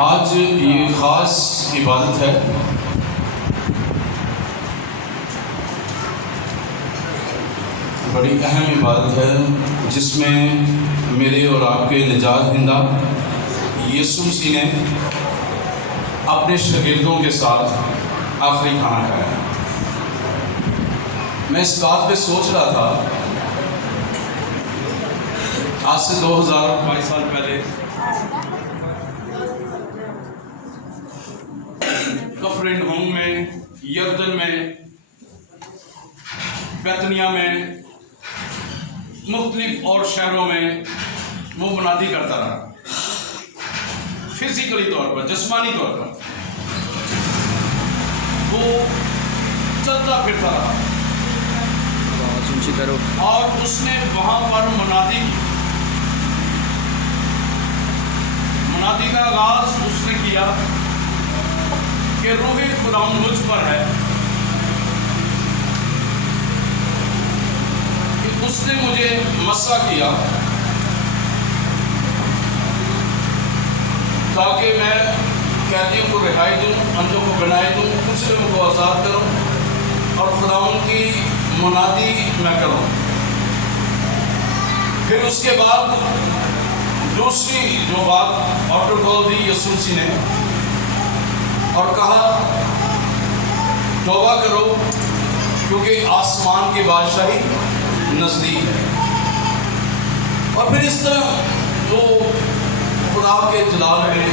آج یہ خاص عبادت ہے، بڑی اہم عبادت ہے، جس میں میرے اور آپ کے نجات دہندہ یسوع مسیح نے اپنے شاگردوں کے ساتھ آخری کھانا کھایا۔ میں اس بات پہ سوچ رہا تھا، آج سے 2022 سال پہلے کفرنہوم میں، یردن میں، بیتنیا میں، مختلف اور شہروں میں وہ منادی کرتا رہا، فزیکلی طور پر، جسمانی طور پر وہ چلتا پھرتا رہا، اور اس نے وہاں پر منادی کی۔ منادی کا آغاز اس نے کیا کہ روح خداوند مجھ پر ہے، کہ اس نے مجھے مسح کیا تاکہ میں قیدیوں کو رہائی دوں، اندھوں کو بنائی دوں، کچھ کو آزاد کروں اور خداوند کی منادی میں کروں۔ پھر اس کے بعد دوسری جو بات آرڈر بول دی یسوع مسیح نے اور کہا توبہ کرو کیونکہ آسمان کی بادشاہی نزدیک ہے۔ اور پھر اس طرح وہ خدا کے جلال میں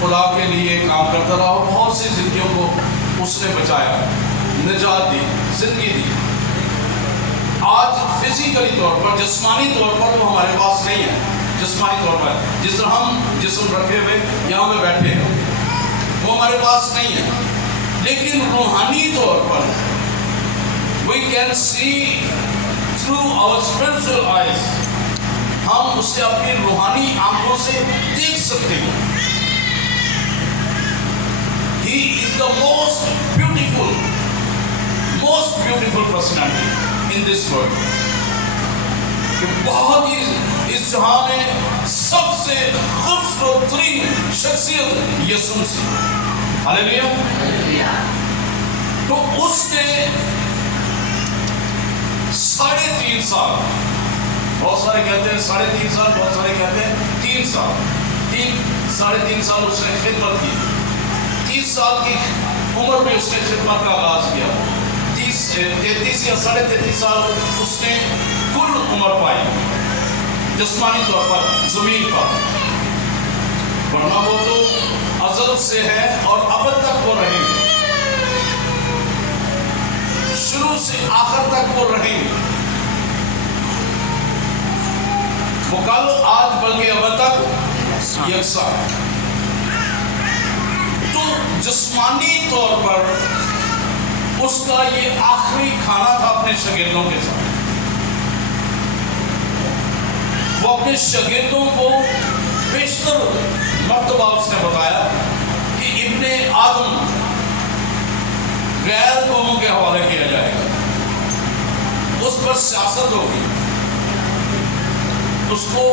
خدا کے لیے کام کرتا رہا اور بہت سی زندگیوں کو اس نے بچایا، نجات دی، زندگی دی۔ آج فزیکلی طور پر، جسمانی طور پر وہ ہمارے پاس نہیں ہے، جسمانی طور پر جس طرح ہم جسم رکھے ہوئے یہاں پہ بیٹھے ہیں وہ ہمارے پاس نہیں ہے، لیکن روحانی طور پر we can see through our spiritual eyes، ہم اسے اپنی روحانی آنکھوں سے دیکھ سکتے ہیں۔ He is the most beautiful personality in this world، کہ بہت ہی اس جہاں میں سب سے خوبصورت ترین شخصیت یسوع مسیح، ہاللیلویہ۔ تو اس نے 3.5 سال، بہت سارے کہتے ہیں 3.5 سال، بہت سارے کہتے ہیں 3 سال، 3.5 سال اس نے خدمت کی۔ 30 سال کی عمر میں اس نے خدمت کا آغاز کیا، 33 یا 33.5 سال اس نے کل عمر پائی جسمانی طور پر زمین پر، ورنہ وہ تو ازل سے ہے اور ابد تک وہ رہیں گے، شروع سے آخر تک وہ رہیں گے، وہ کل آج بلکہ ابد تک یکساں۔ تو جسمانی طور پر اس کا یہ آخری کھانا تھا اپنے شاگردوں کے ساتھ۔ وہ اپنے شاگردوں کو بیشتر مرتبہ اس نے بتایا کہ ابن آدم غیر قوموں کے حوالے کیا جائے گا، اس پر سیاست ہوگی، اس کو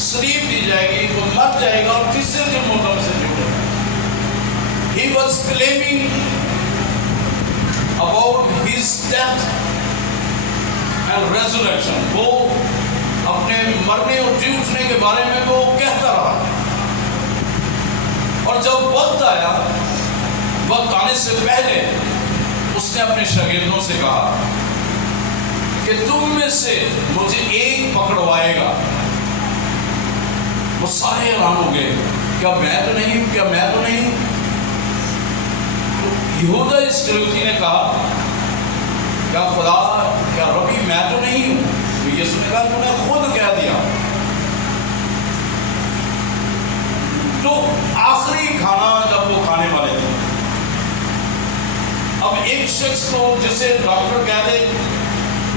سلیب دی جائے گی، وہ مر جائے گا اور تیسرے دن مردوں میں سے جی اٹھے گا۔ He was claiming about his death and resurrection، وہ اپنے مرنے اور جی اٹھنے کے بارے میں وہ کہتا رہا، اور جب وقت آیا، وقت آنے سے پہلے اس نے اپنے شاگردوں سے کہا کہ تم میں سے مجھے ایک پکڑوائے گا۔ وہ سارے حیران ہو گئے، کیا میں تو نہیں ہوں، کیا میں تو نہیں ہوں؟ یہودا اسکریوطی نے کہا کیا خدا، کیا ربی میں تو نہیں ہوں؟ یسوع نے کہا تو نے خود کہہ دیا۔ تو آخری کھانا جب وہ کھانے والے تھے، اب ایک شخص کو جسے ڈاکٹر کہہ دے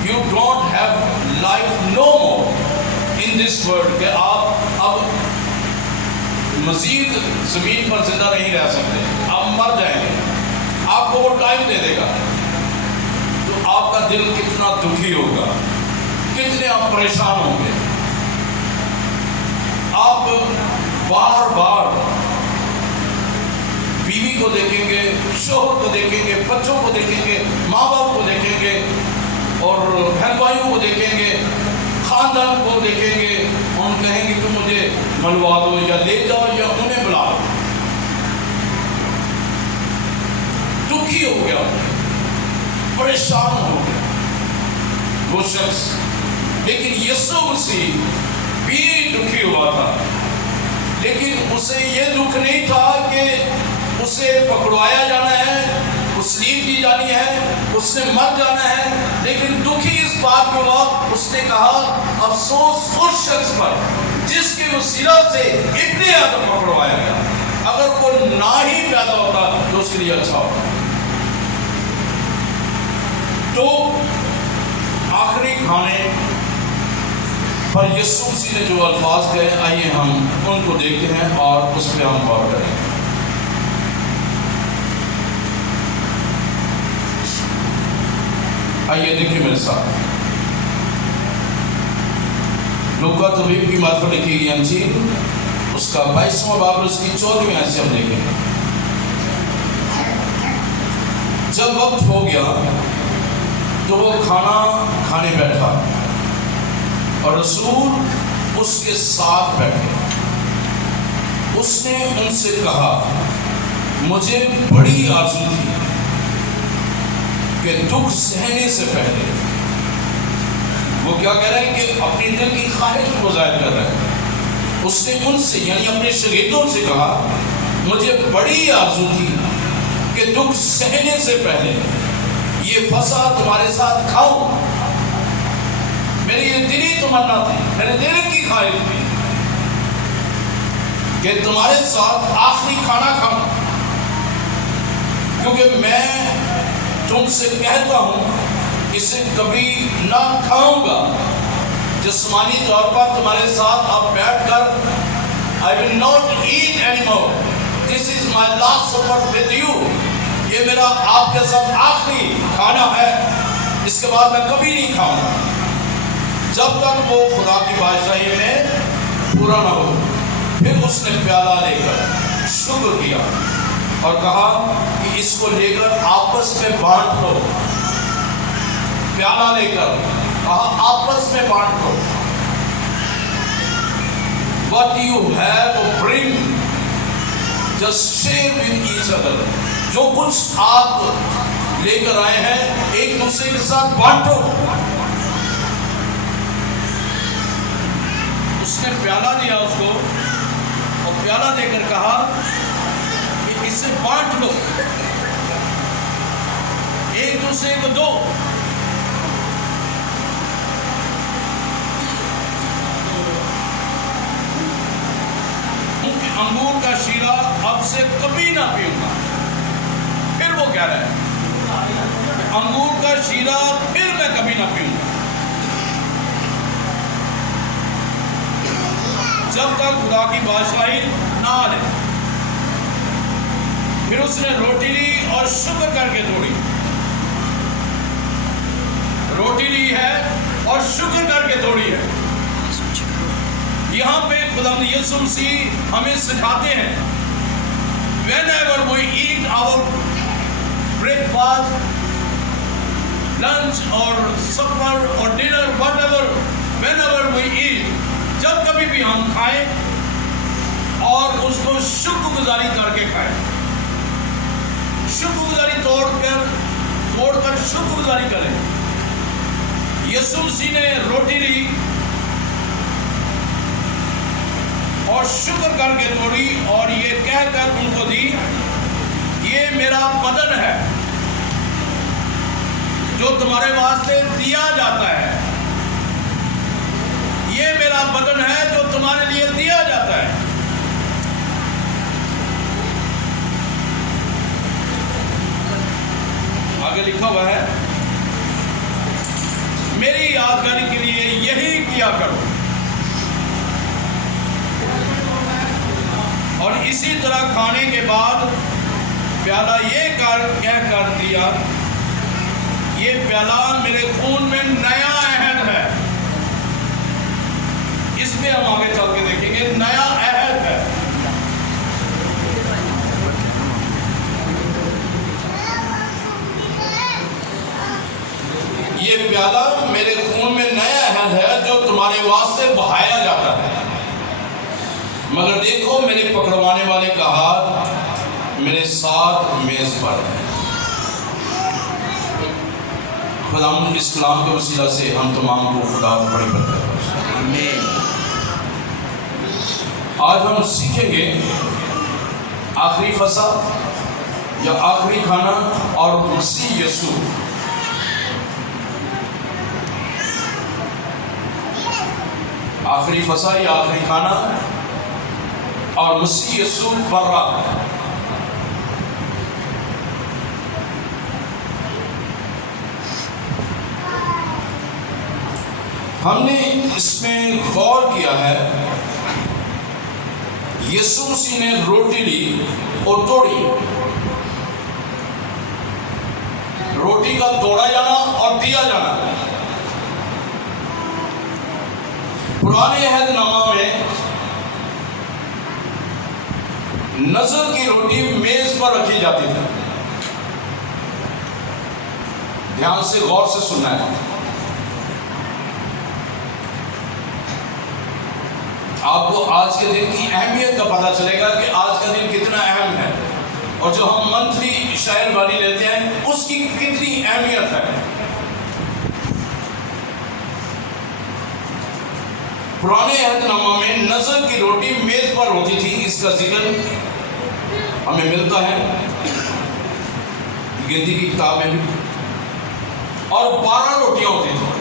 you don't have life no more in this world، کہ آپ اب مزید زمین پر زندہ نہیں رہ سکتے، آپ مر جائیں گے، آپ کو وہ ٹائم دے دے گا، تو آپ کا دل کتنا دکھی ہوگا، کتنے آپ پریشان ہوں گے، آپ بار بار بیوی کو دیکھیں گے، شوہر کو دیکھیں گے، بچوں کو دیکھیں گے، ماں باپ کو دیکھیں گے، اور بہن بھائیوں کو دیکھیں گے، خاندان کو دیکھیں گے، ان کہیں گے کہ مجھے منوا دو یا لے جاؤ یا انہیں بلا دو. دکھی ہو گیا، پریشان ہو گیا وہ شخص. لیکن یسوع مسیح بھی دکھی ہوا تھا، لیکن اسے یہ دکھ نہیں تھا کہ اسے پکڑوایا جانا ہے، تسلیم کی جانی ہے، اس نے مر جانا ہے. لیکن دکھی اس بات پہ ہوا، اس نے کہا افسوس اس شخص پر جس کے وسیلہ سے ابن آدم پکڑوایا گیا. اگر وہ نہ ہی پیدا ہوتا تو اس کے لیے اچھا ہوتا. تو آخری کھانے پر یسوع مسیح نے جو الفاظ کہے، آئیے ہم ان کو دیکھتے ہیں اور اس پہ ہم غور کریں. آئیے دیکھیں میرے ساتھ، لوکا طبیب کی معرفت لکھی گئی انجیل، اس کا 22واں باب اور اس کی 14ویں آیت سے ہم دیکھیں. جب وقت ہو گیا تو وہ کھانا کھانے بیٹھا اور رسول اس کے ساتھ بیٹھے. اس نے ان سے کہا مجھے بڑی آرزو تھی کہ دکھ سہنے سے پہلے. وہ کیا کہہ رہے ہیں کہ اپنی دل کی خواہش کو ظاہر کر رہے ہیں. اس نے ان سے یعنی اپنے شاگردوں سے کہا مجھے بڑی آرزو تھی کہ دکھ سہنے سے پہلے یہ فصح تمہارے ساتھ کھاؤں. میری یہ دلی تمنا تھی، میرے دل کی خواہش تھی کہ تمہارے ساتھ آخری کھانا کھاؤں، کیونکہ میں تم سے کہتا ہوں اسے کبھی نہ کھاؤں گا جسمانی طور پر تمہارے ساتھ اب بیٹھ کر. I will not eat anymore. This is my last supper with you. یہ میرا آپ کے ساتھ آخری کھانا ہے، اس کے بعد میں کبھی نہیں کھاؤں گا جب تک وہ خدا کی بادشاہی میں پورا نہ ہو. پھر اس نے پیالہ لے کر شکر کیا اور کہا کہ اس کو لے کر آپس میں بانٹ لو. پیالہ لے کر کہا آپس میں بانٹ لو. What you have to bring, just share with each other. جو کچھ آپ لے کر آئے ہیں ایک دوسرے کے ساتھ بانٹو. اس نے پیالہ دیا اس کو اور پیالہ دے کر کہا کہ اسے بانٹ لو، ایک دوسرے کو دو. انگور کا شیرہ اب سے کبھی نہ پیوں گا. پھر وہ کہہ رہے ہیں انگور کا شیرہ پھر میں کبھی نہ پیوں گا جب تک خدا کی بادشاہی نہ آ لے. پھر اس نے روٹی لی اور شکر کر کے توڑی. روٹی لی ہے اور شکر کر کے توڑی ہے. یہاں پہ خدا یسوع مسیح ہمیں سکھاتے ہیں whenever we eat our breakfast, lunch or supper or dinner, whatever, whenever we eat, جب کبھی بھی ہم کھائیں اور اس کو شکر گزاری کر کے کھائیں. شکر گزاری توڑ کر شکر گزاری کریں. یسوع مسیح نے روٹی لی اور شکر کر کے توڑی اور یہ کہہ کر ان کو دی یہ میرا بدن ہے جو تمہارے واسطے دیا جاتا ہے. یہ میرا بدن ہے جو تمہارے لیے دیا جاتا ہے. آگے لکھا ہوا ہے میری یادگاری کے لیے یہی کیا کرو. اور اسی طرح کھانے کے بعد پیالہ یہ کہہ کر دیا یہ پیالہ میرے خون میں نیا عہد ہے. اس میں ہم آگے چل کے دیکھیں گے نیا عہد ہے. یہ پیالہ میرے خون میں نیا عہد ہے جو تمہارے واسطے بہایا جاتا ہے، مگر دیکھو میرے پکڑوانے والے کا ہاتھ میرے ساتھ میز پر ہے۔ خدا اس کلام کے وسیلہ سے ہم تمام کو خدا بڑی برکت بخشے، آمین۔ آج ہم سیکھیں گے آخری فصح یا آخری کھانا اور مسیح یسوع۔ آخری فصح یا آخری کھانا اور مسیح یسوع برا۔ ہم نے اس میں غور کیا ہے، یسوع مسیح نے روٹی لی اور توڑی، روٹی کا توڑا جانا اور دیا جانا۔ پرانے عہد نامہ میں نظر کی روٹی میز پر رکھی جاتی تھی۔ دھیان سے غور سے سننا ہے۔ آپ کو آج کے دن کی اہمیت کا پتہ چلے گا کہ آج کا دن کتنا اہم ہے، اور جو ہم منتھلی شہر بانی لیتے ہیں اس کی کتنی اہمیت ہے۔ پرانے عہد نامہ میں نظر کی روٹی میز پر ہوتی تھی، اس کا ذکر ہمیں ملتا ہے گنتی کی کتاب میں بھی، اور 12 روٹیاں ہوتی تھیں۔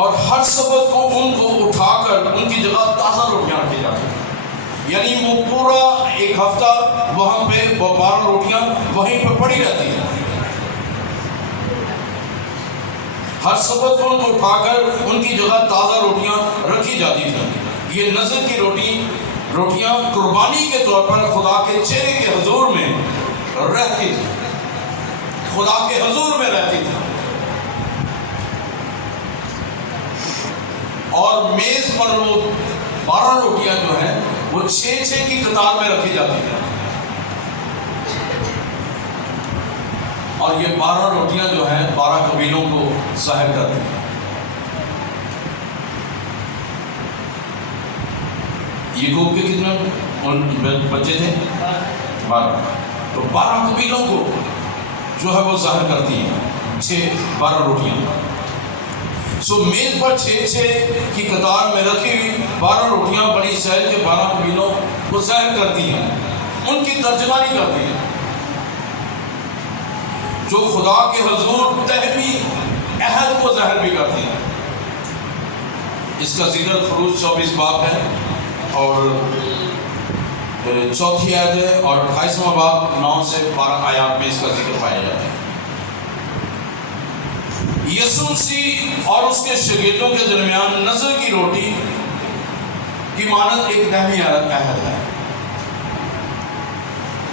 اور ہر سبت کو ان کو اٹھا کر ان کی جگہ تازہ روٹیاں رکھی جاتی ہیں، یعنی وہ پورا ایک ہفتہ وہاں پہ وہ 12 روٹیاں وہیں پہ پڑی رہتی ہیں۔ ہر سبت کو ان کو اٹھا کر ان کی جگہ تازہ روٹیاں رکھی جاتی تھیں۔ یہ نظر کی روٹیاں قربانی کے طور پر خدا کے چہرے کے حضور میں رہتی تھی، خدا کے حضور میں رہتی تھی، اور میز پر وہ 12 روٹیاں جو ہیں وہ 6 کی قطار میں رکھی جاتی ہیں، اور یہ 12 روٹیاں جو ہیں 12 قبیلوں کو ظاہر کرتی ہیں۔ یعقوب کے کتنے بچے تھے؟ 12۔ تو 12 قبیلوں کو جو ہے وہ ظاہر کرتی ہیں 12 روٹیاں۔ سو میز پر 6 کی قطار میں رکھی ہوئی 12 روٹیاں بنی اسرائیل کے 12 قبیلوں کو ظاہر کرتی ہیں، ان کی ترجمانی کرتی ہیں، جو خدا کے حضور تہمی عہد کو ظاہر بھی کرتی ہیں۔ اس کا ذکر خروج 24 باب ہے، اور 4 آیت ہے، اور 28واں باب 9 سے 12 آیات میں اس کا ذکر پایا جاتا ہے۔ یسوع مسیح اور اس کے شاگردوں کے درمیان نظر کی روٹی کی مانند ایک دہمی عہد ہے۔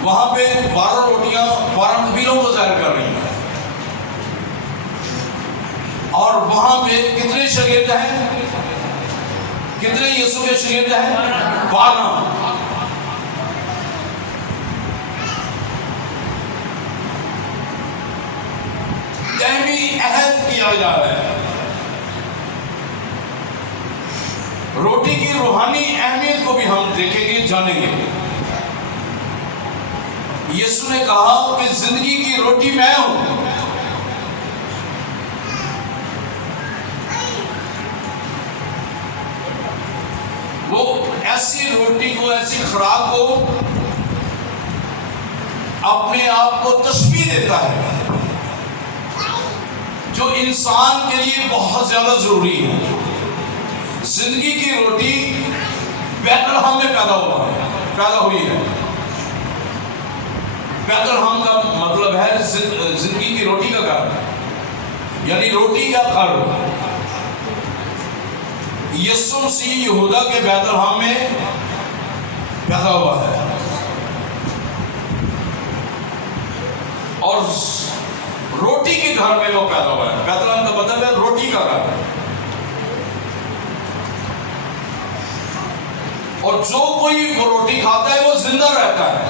وہاں پہ 12 روٹیاں 12 قبیلوں کو ظاہر کر رہی ہیں، اور وہاں پہ کتنے شاگرد ہیں؟ کتنے یسوع کے شاگرد ہیں؟ 12۔ دہمی عہد کیا جا رہا ہے۔ روٹی کی روحانی اہمیت کو بھی ہم دیکھیں گے، جانیں گے۔ یسوع نے کہا کہ زندگی کی روٹی میں ہوں۔ وہ ایسی روٹی کو، ایسی خوراک کو اپنے آپ کو تشبیہ دیتا ہے جو انسان کے لیے بہت زیادہ ضروری ہے۔ زندگی کی روٹی بیت لحم میں پیدا ہوئی ہے۔ بیت لحم کا مطلب ہے زندگی کی روٹی کا گھر، یعنی روٹی کا گھر۔ یسوع مسیح یہودا کے بیت لحم میں پیدا ہوا ہے، اور روٹی کے گھر میں وہ پیدا ہوا ہے۔ بیت لحم کا مطلب ہے روٹی کا گھر، اور جو کوئی وہ روٹی کھاتا ہے وہ زندہ رہتا ہے۔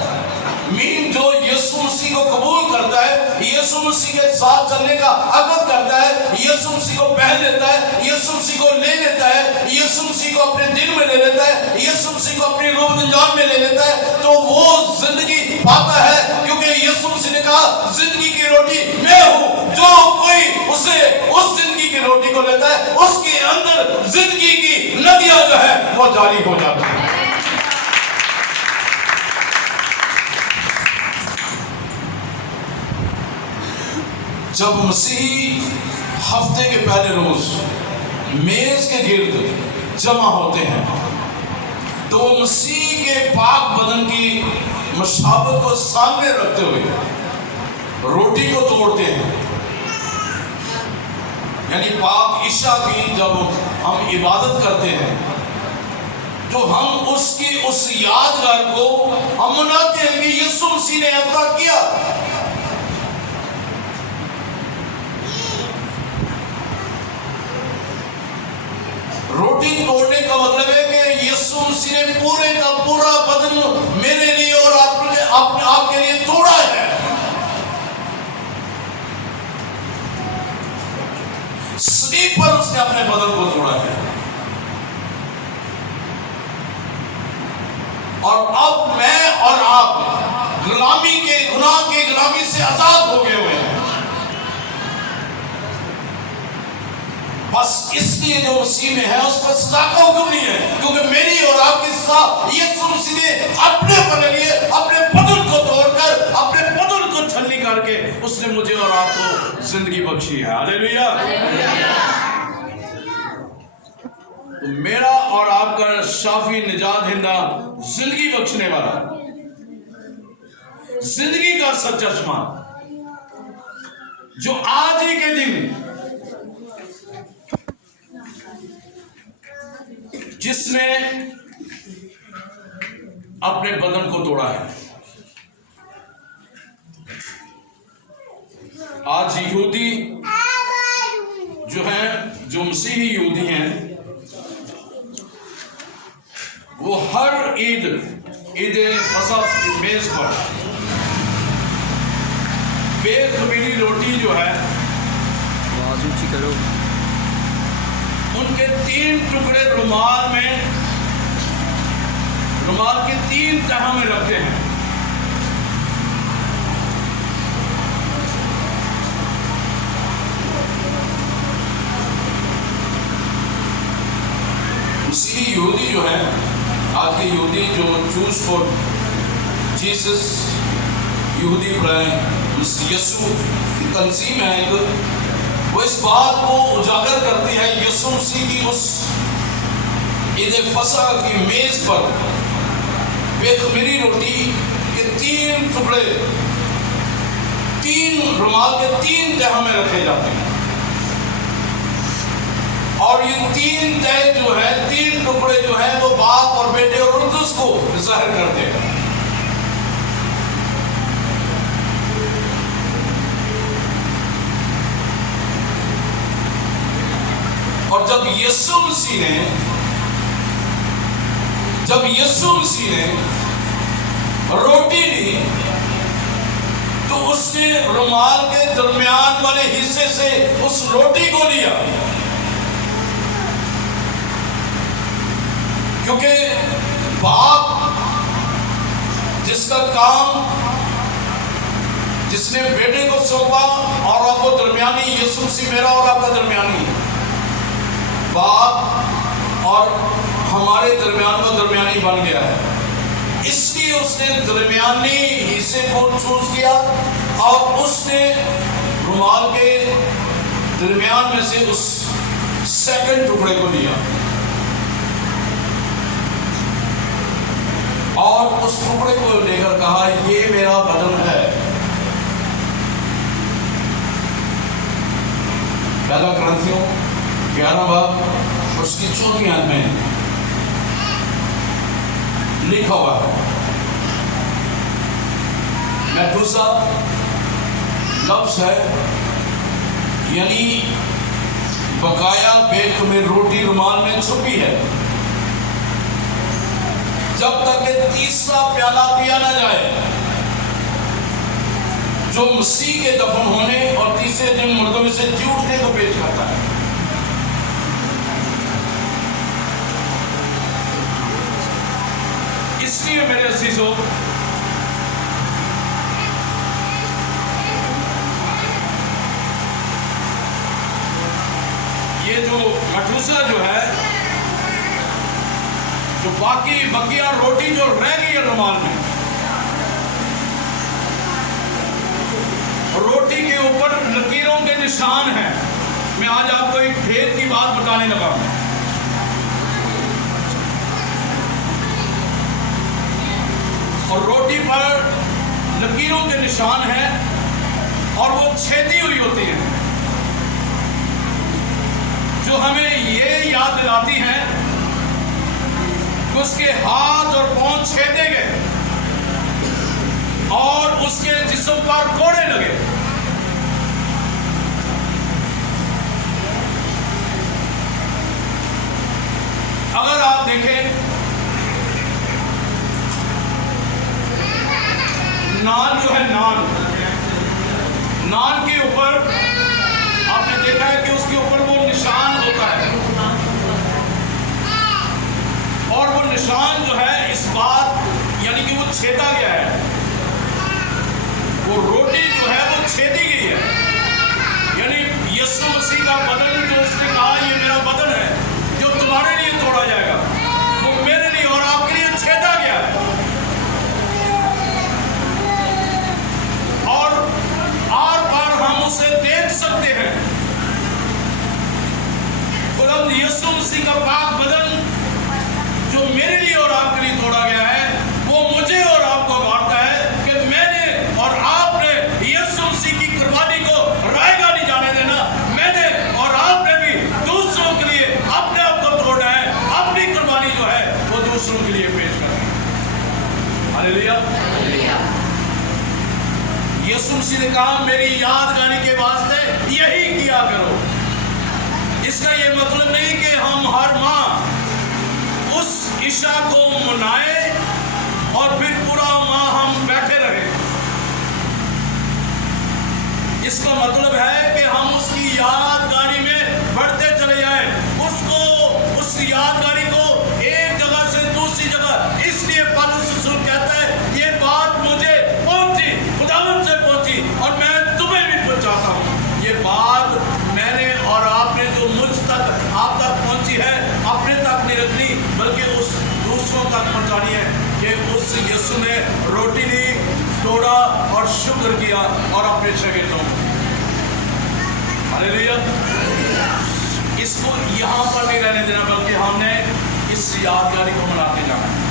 مین جو یسوع مسیح کو قبول کرتا ہے، یسوع مسیح کے ساتھ چلنے کا عقد کرتا ہے، یسوع مسیح کو پہن لیتا ہے، یسوع مسیح کو لے لیتا ہے، یسوع مسیح کو اپنے دل میں لے لیتا ہے، یسوع مسیح کو اپنی روح انجام میں لے لیتا ہے، تو وہ زندگی پاتا ہے، کیونکہ یسوع مسیح نے کہا زندگی کی روٹی میں ہوں، جو کوئی اسے اس زندگی کی روٹی کو لیتا ہے اس کے اندر زندگی کی ندیاں جو ہے وہ جاری ہو جاتی ہیں۔ جب مسیحی ہفتے کے پہلے روز میز کے گرد جمع ہوتے ہیں تو وہ مسیح کے پاک بدن کی مشابہت کو سامنے رکھتے ہوئے روٹی کو توڑتے ہیں، یعنی پاک عشاء کی جب ہم عبادت کرتے ہیں تو ہم اس یادگار کو ہم مناتے ہیں کہ یسوع مسیح نے ایسا کیا۔ روٹی توڑنے کا مطلب ہے کہ یسوع مسیح نے پورے کا پورا بدن میرے لیے اور آپ کے لیے توڑا ہے۔ سلیب پر اس نے اپنے بدن کو توڑا ہے، اور اب میں اور آپ غلامی کے گناہ کی غلامی سے آزاد ہو گئے ہوئے ہیں۔ بس اس لیے جو مسیح میں ہے اس پر سزا کا حکم نہیں ہے، کیونکہ میری اور آپ کی سزا یسوع مسیح نے اپنے اپنے لیے اپنے بدن کو توڑ کر اپنے بدن کو چھلنی کر کے اس نے مجھے اور آپ کو زندگی بخشی ہے۔ ہاللیلویا۔ تو میرا اور آپ کا شافی نجات دہندہ زندگی بخشنے والا، زندگی کا سرچشمہ، جو آج ہی کے دن جس نے اپنے بدن کو توڑا ہے۔ آج یہودی جو ہیں، جو مسیحی یہودی ہیں، وہ ہر عید فصح کی میز پر بے خمیری روٹی جو ہے ان کے 3 ٹکڑے رومال کی 3 تہوں میں رکھتے ہیں۔ مسیحی یہودی جو ہے، آج کے یہودی جو چوز فور جیسس یہودی برائے یسوع کی تنظیم ہے ایک، وہ اس بات کو اجاگر کرتی ہے یسوع مسیح کی اس عید فصح کی میز پر بے خمیری روٹی کے 3 ٹکڑے 3 رومال کے 3 تہوں میں رکھے جاتے ہیں، اور یہ 3 تہے جو ہے 3 ٹکڑے جو ہیں وہ باپ اور بیٹے اور قدس کو ظاہر کرتے ہیں۔ اور جب یسوع مسیح نے روٹی لی تو اس نے رومال کے درمیان والے حصے سے اس روٹی کو لیا، کیونکہ باپ جس کا کام جس نے بیٹے کو سونپا، اور اب وہ درمیانی یسوع مسیح میرا اور آپ کا درمیانی ہے، باپ اور ہمارے درمیان وہ درمیانی بن گیا ہے، اس لیے اس نے درمیانی حصے کو چوز کیا اور اس نے رومال کے درمیان میں سے اس سیکنڈ ٹکڑے کو لیا اور اس ٹکڑے کو لے کر کہا یہ میرا بدن ہے۔ پہلا کرنتھیوں 11 باب اس کی 4 آیت میں لکھا ہوا ہے، میتھوسا لفظ ہے، یعنی بقایا بے خمیر روٹی رومال میں چھپی ہے، جب تک کہ تیسرا پیالہ پیا نہ جائے جو مسیح کے دفن ہونے اور تیسرے دن مردوں میں سے جی اٹھنے کو پیش کرتا ہے. اس لیے میرے عزیزو یہ جو مٹھوسا جو ہے، جو باقی بقیہ روٹی جو رہ گئی ہے رومال میں، روٹی کے اوپر لکیروں کے نشان ہیں. میں آج آپ کو ایک بھید کی بات بتانے لگا ہوں. اور روٹی پر لکیروں کے نشان ہیں اور وہ چھیدی ہوئی ہوتی ہیں، جو ہمیں یہ یاد دلاتی ہیں کہ اس کے ہاتھ اور پاؤں چھیدے گئے اور اس کے جسم پر کوڑے لگے. اگر آپ دیکھیں نان جو ہے، نان کے اوپر آپ نے دیکھا ہے کہ اس کے اوپر وہ نشان ہوتا ہے، اور وہ نشان جو ہے اس بات یعنی کہ وہ چھیدا گیا ہے، وہ روٹی جو ہے وہ چھیدی گئی ہے. یعنی یسوع مسیح کا بدن جو اس نے کہا یہ میرا بدن ہے جو تمہارے لیے توڑا جائے گا، وہ میرے لیے اور آپ کے لیے چھیدا گیا ہے. اور آر پار ہم اسے دیکھ سکتے ہیں. خدا یسوع مسیح کا پاک بدن جو میرے لیے اور آپ کے لیے توڑا گیا ہے، وہ مجھے اور آپ کو بانٹتا ہے کہ میں نے اور آپ نے یسوع مسیح کی قربانی کو رائے گاہ نہیں جانے دینا. میں نے اور آپ نے بھی دوسروں کے لیے اپنے آپ کو توڑنا ہے، اپنی قربانی جو ہے وہ دوسروں کے لیے پیش کرنا ہے. ہاللیلویا. یسوع مسیح نے کہا میری یادگاری کے واسطے یہی کیا کرو. اس کا یہ مطلب نہیں کہ ہم ہر ماہ اس عشاء کو منائیں اور پھر پورا ماہ ہم بیٹھے رہیں. اس کا مطلب ہے کہ ہم اس کی یادگاری میں بڑھتے چلے جائیں. اس یادگاری کو ایک جگہ سے دوسری جگہ. اس لیے پالوس رسول کہتا ہے یہ بات مجھے پہنچی، خداوند سے پہنچی، اور میں تمہیں بھی پہنچاتا ہوں. یہ بات میں نے اور آپ نے جو مجھ تک آپ تک پہنچی ہے اپنے تک نہیں رکھنی، بلکہ اس دوسروں تک پہنچانی ہے کہ اس یسوع نے روٹی لی، توڑا اور شکر کیا اور اپنے شاگردوں کو. ہاللیلویا. اس کو یہاں پر نہیں رہنے دینا، بلکہ ہم نے اس یادگاری کو مناتے جانا ہے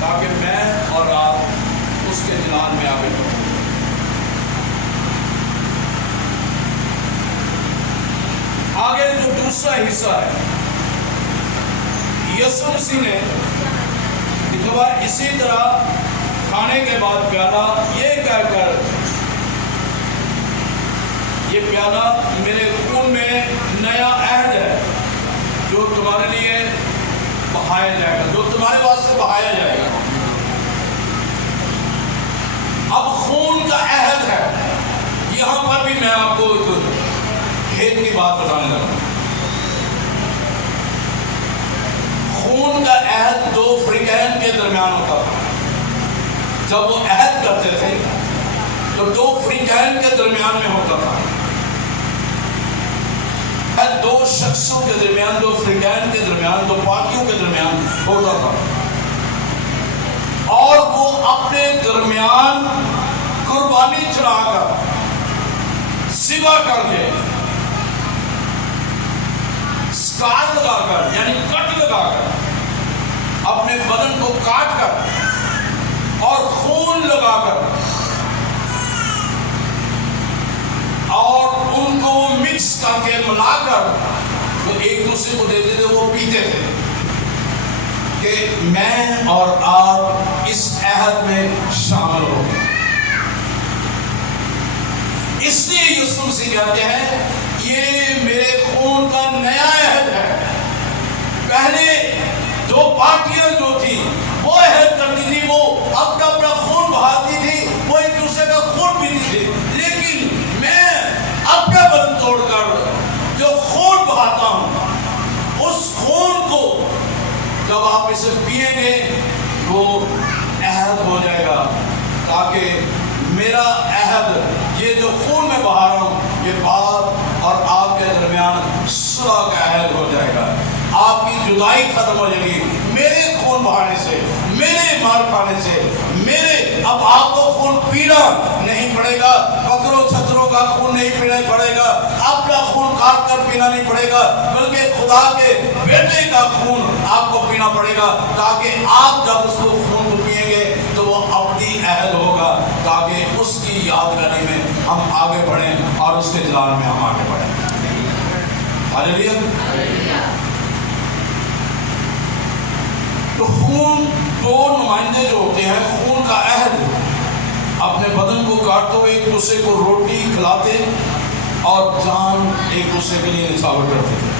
تاکہ میں اور آپ اس کے جلال میں آگے بڑھیں. آگے جو دوسرا حصہ ہے، یسوع مسیح نے اسی طرح کھانے کے بعد پیالہ یہ کہہ کر، یہ پیالہ میرے خون میں نیا عہد ہے جو تمہارے لیے بہایا جائے گا، جو تمہارے واسطے بہایا جائے گا. اب خون کا عہد ہے. یہاں پر بھی میں آپ کو ایک بھید کی بات بتانے لگا. خون کا عہد دو فریقین کے درمیان ہوتا تھا. جب وہ عہد کرتے تھے تو دو فریقین کے درمیان میں ہوتا تھا. دو شخصوں کے درمیان، دو فریقین کے درمیان، دو پارٹیوں کے درمیان ہوتا تھا. اور وہ اپنے درمیان قربانی چڑھا کر، ذبح کر کے، اسکار لگا کر یعنی کٹ لگا کر، اپنے بدن کو کاٹ کر اور خون لگا کر اور ان کو وہ مکس کر کے ملا کر وہ ایک دوسرے کو دیتے تھے، وہ پیتے تھے کہ میں اور آپ اس عہد میں شامل ہو گئے. اس لیے یسوع مسیح کہتے ہیں یہ میرے خون کا نیا عہد ہے. پہلے دو پارٹیاں جو تھی وہ عہد کرتی تھی، وہ اپنا اپنا خون بہاتی تھی، وہ ایک دوسرے کا خون پیتی جب آپ اسے پئیں گے وہ عہد ہو جائے گا، تاکہ میرا عہد، یہ جو خون میں بہا رہا ہوں، یہ باپ اور آپ کے درمیان صلح کا عہد ہو جائے گا۔ آپ کی جدائی ختم ہو جائے گی میرے خون بہانے سے، میرے مار کھانے سے، میرے اب آپ کو خون پینا نہیں پڑے گا، بکروں چھتروں کا خون نہیں پینا پڑے گا، اپنا خون کاٹ کر پینا نہیں پڑے گا، بلکہ خدا کے بیٹے کا خون آپ کو پینا پڑے گا، تاکہ آپ جب اس کو خون کو پیئیں گے تو وہ ابدی عہد ہوگا، تاکہ اس کی یادگاری میں ہم آگے بڑھیں اور اس کے جلال میں ہم آگے بڑھیں۔ ہاللیلویہ۔ تو خون، دو نمائندے جو ہوتے ہیں خون کا عہد، اپنے بدن کو کاٹتے ہوئے ایک دوسرے کو روٹی کھلاتے اور جان ایک دوسرے کے لیے نچھاور کرتے تھے،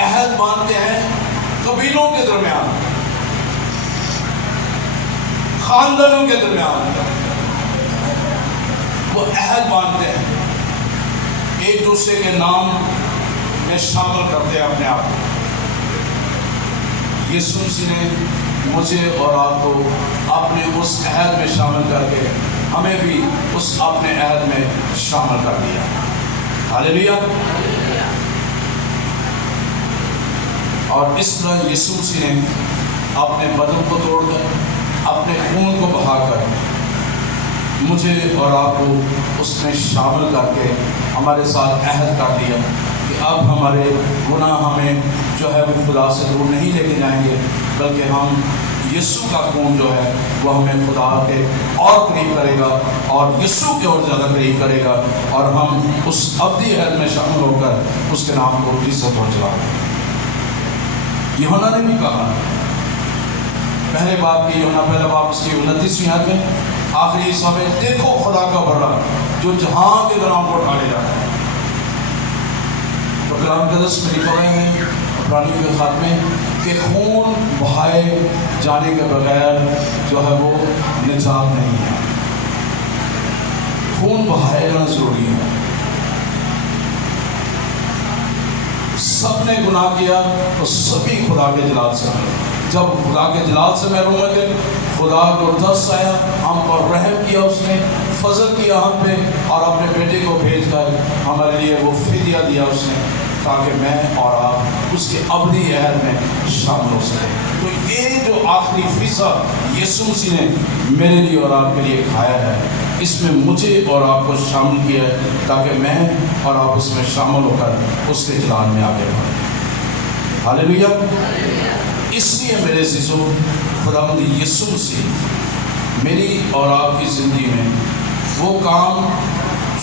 عہد باندھتے ہیں قبیلوں کے درمیان، خاندانوں کے درمیان، وہ عہد باندھتے ہیں، ایک دوسرے کے نام میں شامل کرتے ہیں اپنے آپ کو۔ یسوع مسیح نے مجھے اور آپ کو اپنے اس عہد میں شامل کر کے ہمیں بھی اس اپنے عہد میں شامل کر دیا۔ ہاللیلویہ۔ اور اس طرح یسوع مسیح نے اپنے بدن کو توڑ کر، اپنے خون کو بہا کر مجھے اور آپ کو اس میں شامل کر کے ہمارے ساتھ عہد کر دیا کہ اب ہمارے گناہ ہمیں جو ہے وہ خدا سے دور نہیں لے کے جائیں گے، بلکہ ہم یسوع کا خون جو ہے وہ ہمیں خدا کے اور قریب کرے گا اور یسوع کے اور زیادہ قریب کرے گا، اور ہم اس ابدی عہد میں شامل ہو کر اس کے نام کو عزت اور جلال دیں گے۔ یوحنا نے بھی کہا پہلے باب کی، یوحنا پہلا باب اس کی 29ویں آیت میں آخری حصہ میں، دیکھو خدا کا بڑا جو جہاں کے گناہوں کو اٹھا لے جاتا ہے۔ تو کلام مقدس میں لکھا ہوئے ہیں عبرانیوں کے خط میں کہ خون بہائے جانے کے بغیر جو ہے وہ نجات نہیں ہے، خون بہائے جانا ضروری ہے۔ سب نے گناہ کیا تو سبھی خدا کے جلال سے، جب خدا کے جلال سے محروم ہوئے، خدا کو ترس آیا، ہم پر رحم کیا، اس نے فضل کیا ہم پہ، اور اپنے بیٹے کو بھیج کر ہمارے لیے وہ فدیہ دیا اس نے، تاکہ میں اور آپ اس کے ابدی عہد میں شامل ہو سکیں۔ تو یہ جو آخری فیصہ یسوع مسیح نے میرے لیے اور آپ کے لیے کھایا ہے، اس میں مجھے اور آپ کو شامل کیا ہے، تاکہ میں اور آپ اس میں شامل ہو کر اس کے جلال میں آگے بڑھیں۔ ہاللیلویہ۔ اس لیے میرے عزیزو، خداوند یسوع مسیح میری اور آپ کی زندگی میں وہ کام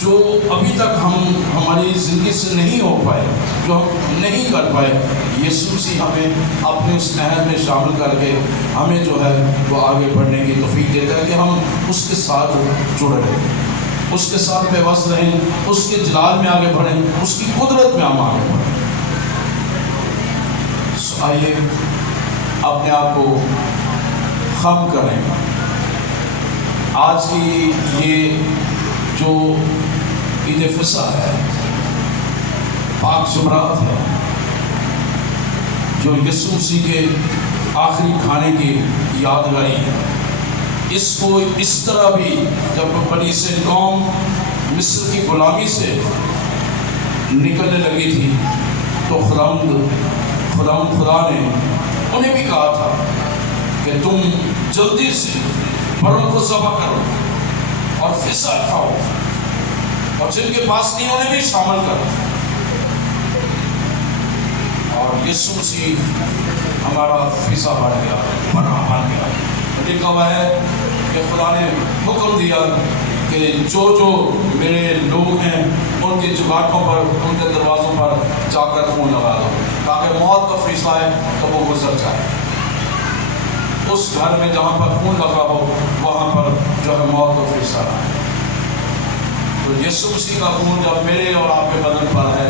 جو ابھی تک ہماری زندگی سے نہیں ہو پائے، جو ہم نہیں کر پائے، یسوع مسیح ہمیں اپنے اس عہد میں شامل کر کے ہمیں جو ہے وہ آگے بڑھنے کی توفیق دیتا ہے کہ ہم اس کے ساتھ جڑے رہیں، اس کے ساتھ پیوست رہیں، اس کے جلال میں آگے بڑھیں، اس کی قدرت میں ہم آگے بڑھیں۔ آئیے اپنے آپ کو خم کریں۔ آج کی یہ جو عید فصح ہے، پاک جمعرات ہے، جو یسوع مسیح کے آخری کھانے کی یادگاری ہے، اس کو اس طرح بھی جب بنی اسرائیل قوم مصر کی غلامی سے نکلنے لگی تھی تو خدا نے انہیں بھی کہا تھا کہ تم جلدی سے بڑوں کو ذبح کرو اور فصح کھاؤ، اور جن کے پاس نہیں انہیں بھی شامل کرو۔ اور یسوع مسیح ہمارا فصح بن گیا، بن گیا۔ لکھا ہوا ہے کہ خدا نے حکم دیا کہ جو میرے لوگ ہیں ان کی چوکھٹوں پر، ان کے دروازوں پر جا کر خون لگا دو، تاکہ موت کا فیصلہ ہے تو وہ گزر جائے۔ اس گھر میں جہاں پر خون لگا ہو وہاں پر جو ہے موت کا فیصلہ ہے۔ تو یسوع مسیح کا خون جب میرے اور آپ کے بدن پر ہے